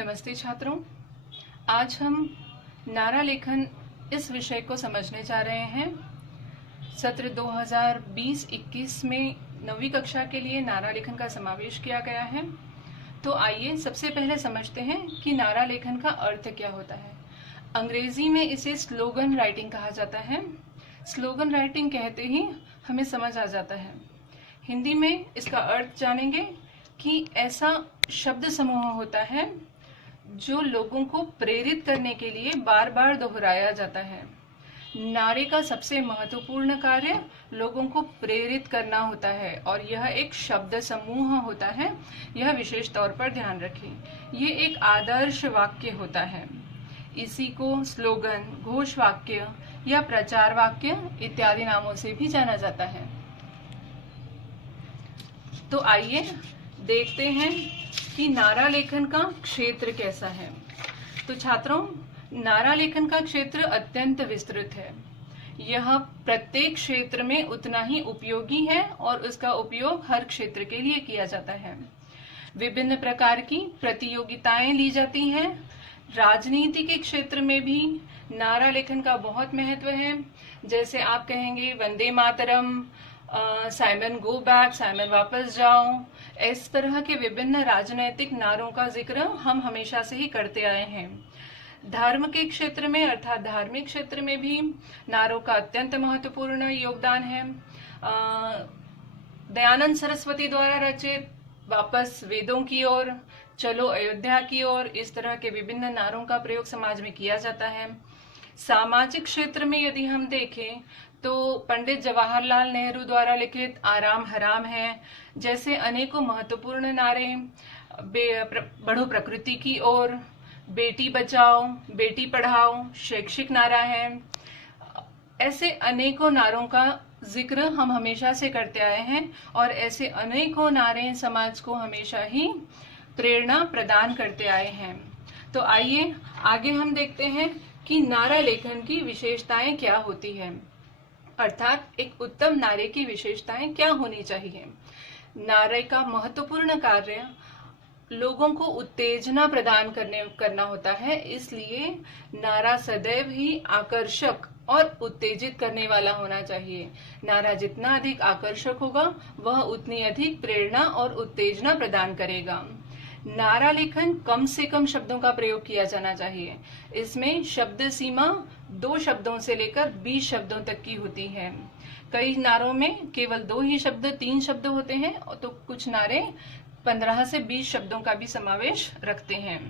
नमस्ते छात्रों। आज हम नारा लेखन इस विषय को समझने जा रहे हैं। सत्र 2020-21 में 9वीं कक्षा के लिए नारा लेखन का समावेश किया गया है। तो आइए सबसे पहले समझते हैं कि नारा लेखन का अर्थ क्या होता है। अंग्रेजी में इसे स्लोगन राइटिंग कहा जाता है। स्लोगन राइटिंग कहते ही हमें समझ आ जाता है। हिंदी में इसका अर्थ जानेंगे कि ऐसा शब्द समूह होता है जो लोगों को प्रेरित करने के लिए बार बार दोहराया जाता है। नारे का सबसे महत्वपूर्ण कार्य लोगों को प्रेरित करना होता है और यह एक शब्द समूह होता है। यह विशेष तौर पर ध्यान रखें। ये एक आदर्श वाक्य होता है। इसी को स्लोगन, घोष वाक्य या प्रचार वाक्य इत्यादि नामों से भी जाना जाता है। तो आइए देखते हैं कि नारा लेखन का क्षेत्र कैसा है। तो छात्रों, नारा लेखन का क्षेत्र अत्यंत विस्तृत है। यह प्रत्येक क्षेत्र में उतना ही उपयोगी है और उसका उपयोग हर क्षेत्र के लिए किया जाता है। विभिन्न प्रकार की प्रतियोगिताएं ली जाती हैं। राजनीति के क्षेत्र में भी नारा लेखन का बहुत महत्व है। जैसे आप कहेंगे Vande Mataram, Simon go back, Simon वापस जाओ। इस तरह के विभिन्न राजनैतिक नारों का जिक्र हम हमेशा से ही करते आए हैं। धर्म के क्षेत्र में अर्थात धार्मिक क्षेत्र में भी नारों का अत्यंत महत्वपूर्ण योगदान है। दयानंद सरस्वती द्वारा रचित वापस वेदों की ओर, चलो अयोध्या की ओर, इस तरह के विभिन्न नारों का प्रयोग समाज में किया जाता है। सामाजिक क्षेत्र में यदि हम देखें तो पंडित जवाहरलाल नेहरू द्वारा लिखित आराम हराम है जैसे अनेकों महत्वपूर्ण नारे, बढ़ो प्रकृति की ओर, बेटी बचाओ बेटी पढ़ाओ शैक्षिक नारा है। ऐसे अनेकों नारों का जिक्र हम हमेशा से करते आए हैं और ऐसे अनेकों नारे समाज को हमेशा ही प्रेरणा प्रदान करते आए हैं। तो आइए आगे हम देखते हैं कि नारा लेखन की विशेषताएं क्या होती है, अर्थात एक उत्तम नारे की विशेषताएं क्या होनी चाहिए। नारे का महत्वपूर्ण कार्य लोगों को उत्तेजना प्रदान करना होता है, इसलिए नारा सदैव ही आकर्षक और उत्तेजित करने वाला होना चाहिए। नारा जितना अधिक आकर्षक होगा वह उतनी अधिक प्रेरणा और उत्तेजना प्रदान करेगा। नारा लेखन कम से कम शब्दों का प्रयोग किया जाना चाहिए। इसमें शब्द सीमा 2 शब्दों से लेकर 20 शब्दों तक की होती है। कई नारों में केवल 2 ही शब्द, 3 शब्द होते हैं, तो कुछ नारे 15 से 20 शब्दों का भी समावेश रखते हैं।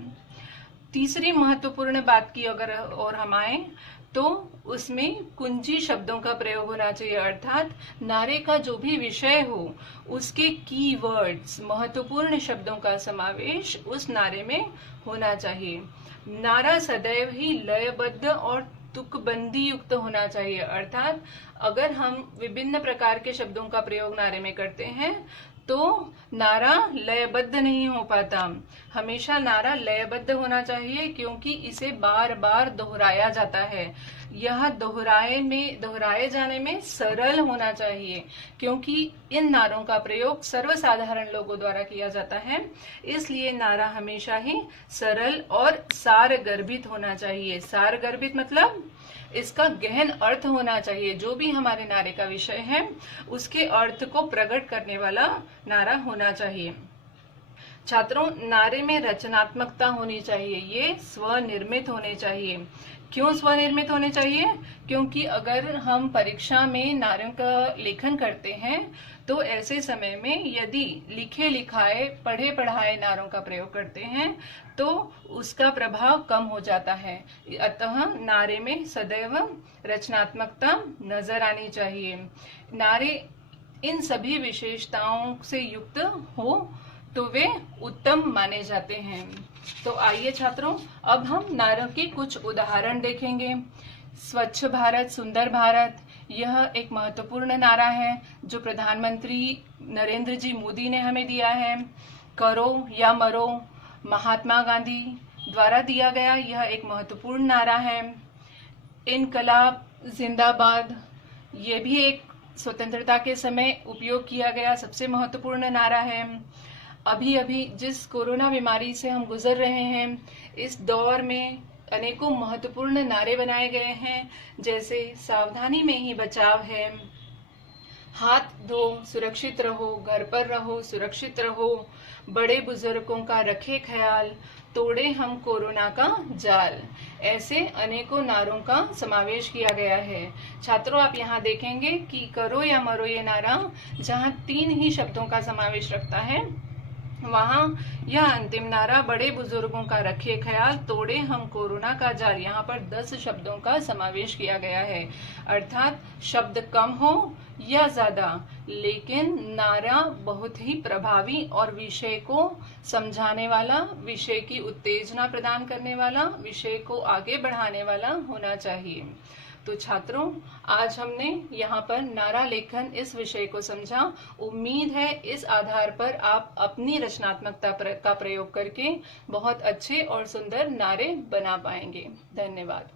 तीसरी महत्वपूर्ण बात की अगर और हम आए तो उसमें कुंजी शब्दों का प्रयोग होना चाहिए, अर्थात नारे का जो भी विषय हो उसके कीवर्ड्स, महत्वपूर्ण शब्दों का समावेश उस नारे में होना चाहिए। नारा सदैव ही लयबद्ध और तुकबंदी युक्त होना चाहिए, अर्थात अगर हम विभिन्न प्रकार के शब्दों का प्रयोग नारे में करते हैं तो नारा लयबद्ध नहीं हो पाता। हमेशा नारा लयबद्ध होना चाहिए क्योंकि इसे बार बार दोहराया जाता है। यह दोहराए जाने में सरल होना चाहिए क्योंकि इन नारों का प्रयोग सर्वसाधारण लोगों द्वारा किया जाता है, इसलिए नारा हमेशा ही सरल और सारगर्भित होना चाहिए। सारगर्भित मतलब इसका गहन अर्थ होना चाहिए। जो भी हमारे नारे का विषय है उसके अर्थ को प्रकट करने वाला नारा होना चाहिए। छात्रों, नारे में रचनात्मकता होनी चाहिए। ये स्वनिर्मित होने चाहिए। क्यों स्वनिर्मित होने चाहिए? क्योंकि अगर हम परीक्षा में नारों का लेखन करते हैं तो ऐसे समय में यदि लिखे लिखाए पढ़े पढ़ाए नारों का प्रयोग करते हैं तो उसका प्रभाव कम हो जाता है। अतः नारे में सदैव रचनात्मकता नजर आनी चाहिए। नारे इन सभी विशेषताओं से युक्त हो तो वे उत्तम माने जाते हैं। तो आइए छात्रों, अब हम नारों के कुछ उदाहरण देखेंगे। स्वच्छ भारत सुंदर भारत, यह एक महत्वपूर्ण नारा है जो प्रधानमंत्री नरेंद्र जी मोदी ने हमें दिया है। करो या मरो, महात्मा गांधी द्वारा दिया गया यह एक महत्वपूर्ण नारा है। इनकलाब जिंदाबाद, ये भी एक स्वतंत्रता के समय उपयोग किया गया सबसे महत्वपूर्ण नारा है। अभी अभी जिस कोरोना बीमारी से हम गुजर रहे हैं, इस दौर में अनेकों महत्वपूर्ण नारे बनाए गए हैं, जैसे सावधानी में ही बचाव है, हाथ धो सुरक्षित रहो, घर पर रहो सुरक्षित रहो, बड़े बुजुर्गों का रखे ख्याल, तोड़े हम कोरोना का जाल। ऐसे अनेकों नारों का समावेश किया गया है। छात्रों, आप यहाँ देखेंगे कि करो या मरो ये नारा जहाँ 3 ही शब्दों का समावेश रखता है, वहां यह अंतिम नारा बड़े बुजुर्गों का रखे ख्याल, तोड़े हम कोरोना का जाल, यहाँ पर 10 शब्दों का समावेश किया गया है। अर्थात शब्द कम हो या ज्यादा, लेकिन नारा बहुत ही प्रभावी और विषय को समझाने वाला, विषय की उत्तेजना प्रदान करने वाला, विषय को आगे बढ़ाने वाला होना चाहिए। तो छात्रों, आज हमने यहाँ पर नारा लेखन इस विषय को समझा। उम्मीद है इस आधार पर आप अपनी रचनात्मकता का प्रयोग करके बहुत अच्छे और सुंदर नारे बना पाएंगे। धन्यवाद।